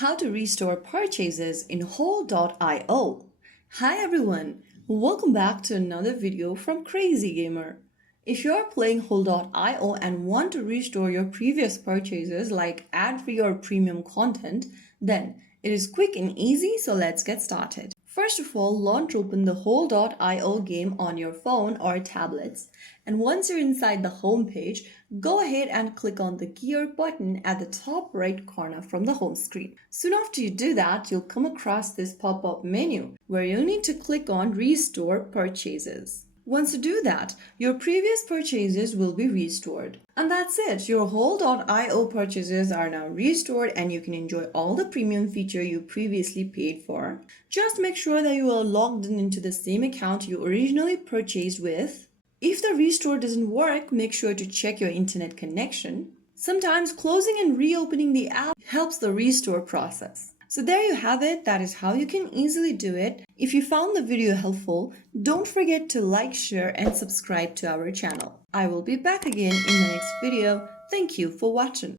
How to restore purchases in Whole.io. Hi everyone, welcome back to another video from Crazy Gamer. If you're playing Whole.io and want to restore your previous purchases like ad-free or premium content, then it is quick and easy, so let's get started. First of all, launch open the Whole.io game on your phone or tablets, and once you're inside the home page, go ahead and click on the gear button at the top right corner from the home screen. Soon after you do that, you'll come across this pop-up menu where you'll need to click on Restore Purchases. Once you do that, your previous purchases will be restored. And that's it, your Whole.io purchases are now restored and you can enjoy all the premium feature you previously paid for. Just make sure that you are logged in into the same account you originally purchased with. If the restore doesn't work, make sure to check your internet connection. Sometimes closing and reopening the app helps the restore process. So there you have it, that is how you can easily do it. If you found the video helpful, don't forget to like, share and subscribe to our channel. I will be back again in the next video. Thank you for watching.